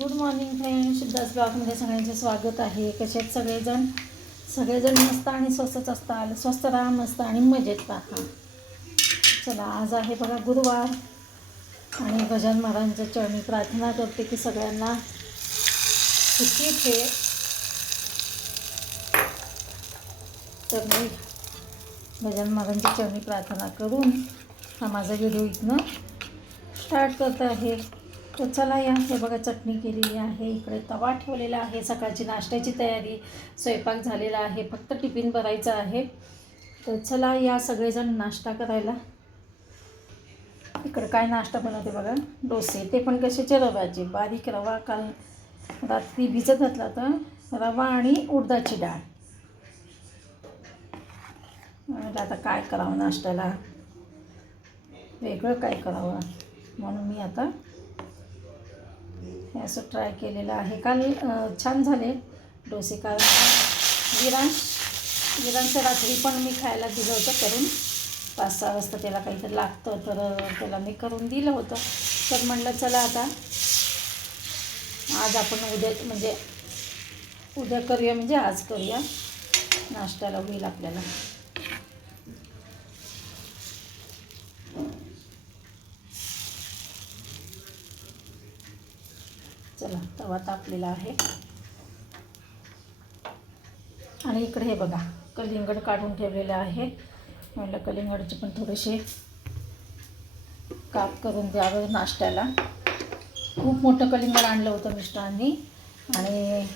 Good morning friends, Siddharth ब्लॉगमध्ये सगळ्यांचे स्वागत आहे. कसे आहेत सगळेजण मस्त आणि स्वस्तच असतात. स्वस्त राहा, मस्त आणि मजेत राहा. चला, आज आहे बघा गुरुवार आणि गजानन महाराजांच्या चरणी प्रार्थना करते की सगळ्यांना सुखी ठेव. तर मी गजानन महाराजांच्या चरणी प्रार्थना करून हा माझा व्हिडिओ इथनं स्टार्ट करत आहे. तर चला, या हे बघा चटणी केलेली आहे, इकडे तवा ठेवलेला आहे, सकाळची नाश्त्याची तयारी, स्वयंपाक झालेला आहे, फक्त टिफिन भरायचं आहे. तर चला या सगळेजण नाश्ता करायला. इकडे काय नाश्ता बनवते बघा, डोसे, ते पण कशाचे, रव्याचे. बारीक रवा काल रात्री भिजत घातला तर रवा आणि उडदाची डाळ. आता काय करावं नाश्त्याला, वेगळं काय करावं, म्हणून मी आता हे असं ट्राय केलेलं आहे. काल छान झाले डोसे. कारण विरांच्या रात्री पण मी खायला दिलं होतं करून. 5-6 वाजता त्याला काहीतरी लागतं, तर त्याला मी करून दिलं होतं. तर म्हटलं चला आता आज आपण उद्या करूया, म्हणजे आज करूया, नाश्त्याला होईल आपल्याला. चला, तवा तापलेला आहे आणि इकडे हे बघा कलिंगड काढून ठेवलेलं आहे. म्हटलं कलिंगडचे पण थोडेसे काप करून द्यावं नाश्त्याला. खूप मोठं कलिंगड आणलं होतं मिस्टरांनी आणि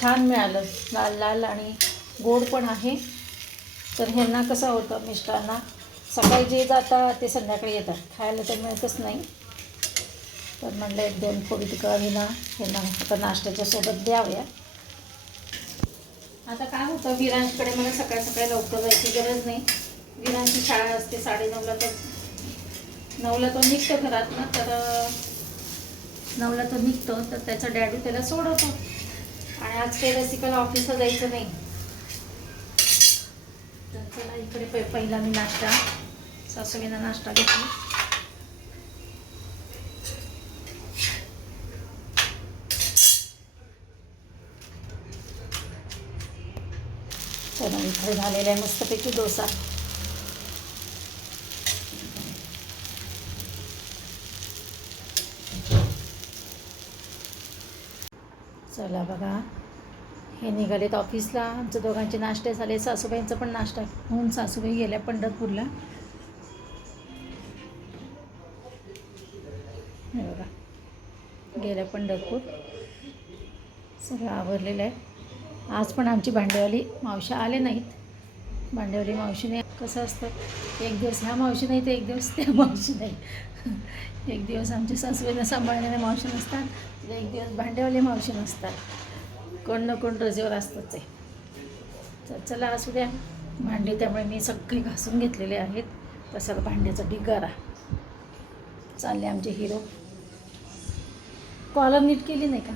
छान मिळालं, लाल लाल आणि गोड पण आहे. तर ह्यांना कसं होतं, मिस्टरांना सकाळी जे जातात ते संध्याकाळी येतात, खायला तर मिळतच नाही. तर म्हटलं 1-2 फोडी तिकडे ना ह्यांना आता नाश्त्याच्या सोबत द्याव्या. आता काय होतं, विरांशकडे मला सकाळ सकाळी लवकर जायची गरज नाही. विरांची शाळा असते 9:30ला, तर 9ला तो निघतो घरात ना, तर 9ला तो निघतो, तर त्याचा डॅडू त्याला सोडवतो. आणि आज काही रसिकाला ऑफिसला जायचं नाही. तर चला, इकडे पहिला मी नाश्ता, सासूबाईंना नाश्ता घेतला. चला, इकडे झालेला आहे मस्तपैकी डोसा. चला बघा, हे निघालेत ऑफिसला. आमच्या दोघांचे नाश्ते झाले, सासूबाईंचा पण नाश्ता होऊन सासूबाई गेल्या पंढरपूरला. हे बघा, गेल्या पंढरपूर. सगळं आवरलेलं आहे. आज पण आमची भांडेवाली मावशी आले नाहीत. भांडेवाली मावशीने कसं असतं, एक दिवस ह्या मावशी नाही तर एक दिवस त्या मावशी नाही. एक दिवस आमच्या सासूबाईंना सांभाळणाऱ्या मावशी नसतात, तर एक दिवस भांडेवाली मावशी नसतात. कोण ना कोण रजेवर असतंच आहे. तर चला, असू द्या. भांडे त्यामुळे मी सगळे घासून घेतलेले आहेत. तसं भांड्याचा ढिगारा चालले आमचे हिरो. कॉलर नीट केली नाही का?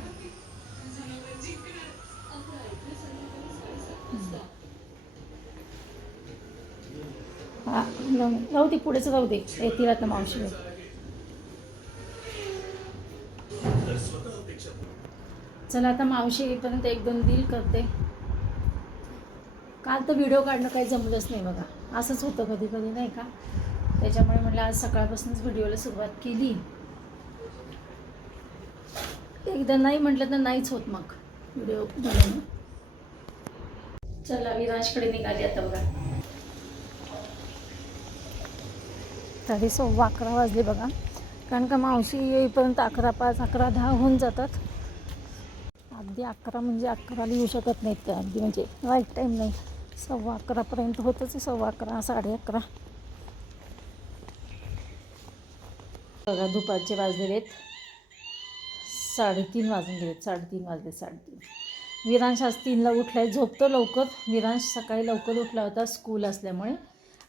हां, राहू दे, पुढेच राहू दे, येतील आता मावशी. चला, आता मावशी येईपर्यंत 1-2 डील करते. काल तर व्हिडिओ काढणं काही जमलंच नाही बघा, असंच होतं कधी कधी नाही का. त्याच्यामुळे म्हटलं आज सकाळपासूनच व्हिडिओला सुरुवात केली. एकदा नाही म्हटलं तर नाहीच होत मग व्हिडिओ बनवणं. चला, विराजकडे निघाली आता बघा. तरी 11:15 वाजले बघा, कारण का मावशी येईपर्यंत 11:05, 11:10 होऊन जातात. अगदी 11 म्हणजे 11ला येऊ शकत नाहीत ते, अगदी म्हणजे राईट टाईम नाही. 11:15 होतच आहे, 11:15, 11:30. बघा, दुपारचे वाजलेले आहेत 3:30 वाजून गेलेत, 3:30 वाजले, 3:30. विरांश आज 3ला उठलाय, झोपतो लवकर. विरांश सकाळी लवकर उठला होता स्कूल असल्यामुळे.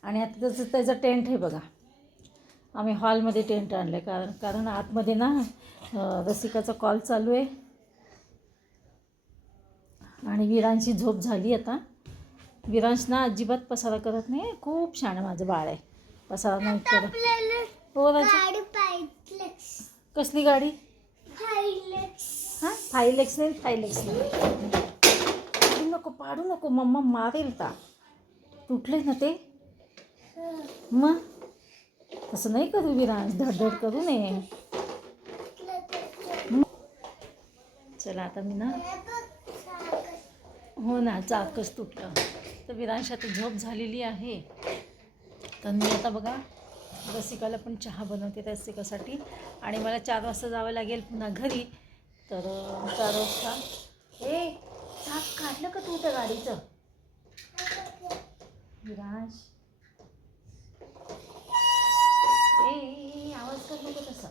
आणि आता त्याचा टेंट आहे बघा, आम्ही हॉलमध्ये टेंट आणलं आहे. कारण आतमध्ये ना रसिकाचा कॉल चालू आहे आणि विरांशी झोप झाली. आता विरांश ना अजिबात पसारा करत नाही, खूप छान माझं बाळ आहे, पसारा नाही करत. हो राजा, कसली गाडी? हां, फायलेक्स नाही, फायलेक्स नाही. पाडू नको मम्मा मारेल ता. तुटले ना ते. मग तसं नाही करू विराज, धडधड करू नये. चला आता मी ना, हो ना चाकच तुटलं. तर विरांश आता झोप झालेली आहे. तर मी आता बघा रसिकाला पण चहा बनवते रसिकासाठी. आणि मला 4 वाजता जावं लागेल पुन्हा घरी. तर 4 वाजता चाक काढलं का तू त्या गाडीचं विराज? आवाज कर नको तसा.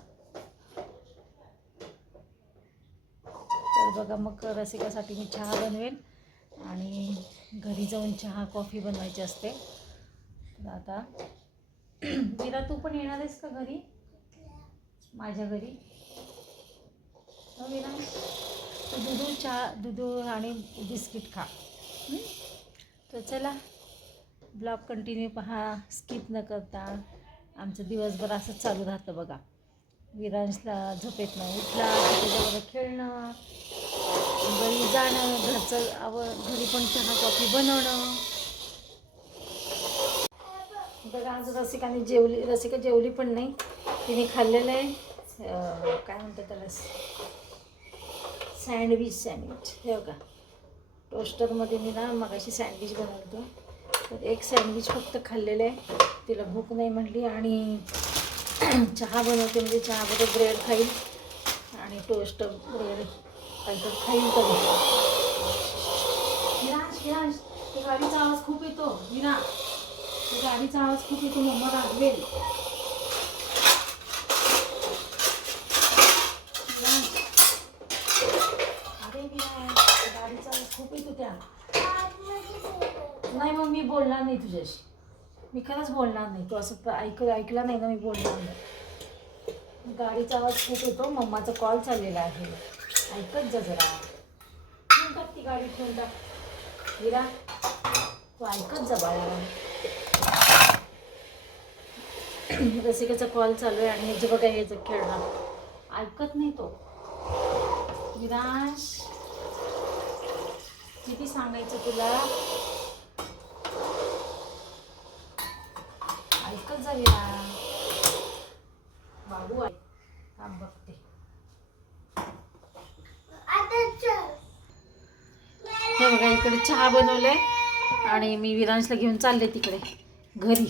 तर बघा मग रसिकासाठी मी चहा बनवेल आणि घरी जाऊन चहा कॉफी बनवायची असते. तर आता विरा तू पण येणार आहेस का घरी माझ्या घरी? हो विरा, तू दूध आणि बिस्किट खा. तर चला ब्लॉग कंटिन्यू पहा, स्किप न करता. आमचं दिवसभर असंच चालू राहतं बघा. विरांशला झोपेत न उठला त्याच्याबरोबर खेळणं, घरी जाणं, घरी पण चहा कॉफी बनवणं. बघा आज रसिका जेवली पण नाही. तिने खाल्लेलं आहे काय म्हणतात त्याला, सँडविच. हे बघा टोस्टरमध्ये मी ना मगाशी सँडविच बनवतो. तर एक सँडविच फक्त खाल्लेलं आहे. तिला भूक नाही म्हटली आणि चहा बनवते म्हणजे चहामध्ये ब्रेड खाईल आणि टोस्ट ब्रेड काहीतरी खाईल. तरी विरांश ते गाडीचा आवाज खूप येतो. विरा ते गाडीचा आवाज खूप येतो, मम्मा रागवेल. अरे विरांश गाडीचा आवाज खूप येतो त्या. नाही मग मी बोलणार नाही तुझ्याशी, मी खरंच बोलणार नाही. तू असं ऐकला नाही ना, मी बोलणार नाही. गाडीचा आवाज खूप येतो, मम्माचा कॉल चाललेला आहे. ऐकत जा जरा. ठेवून टाक ती गाडी, ठेवून टाक विरा. तू ऐकत जा बाळा. रसिकाचा कॉल चालू आहे आणि ह्याचे बघा ह्याचं खेळणार. ऐकत नाही तो विरांश. किती सांगायचं तुला, ऐकत जा विरा. बाबू ऐक, काम बघते. हे बघा इकडे चहा बनवलंय आणि मी विरांशला घेऊन चालले तिकडे घरी.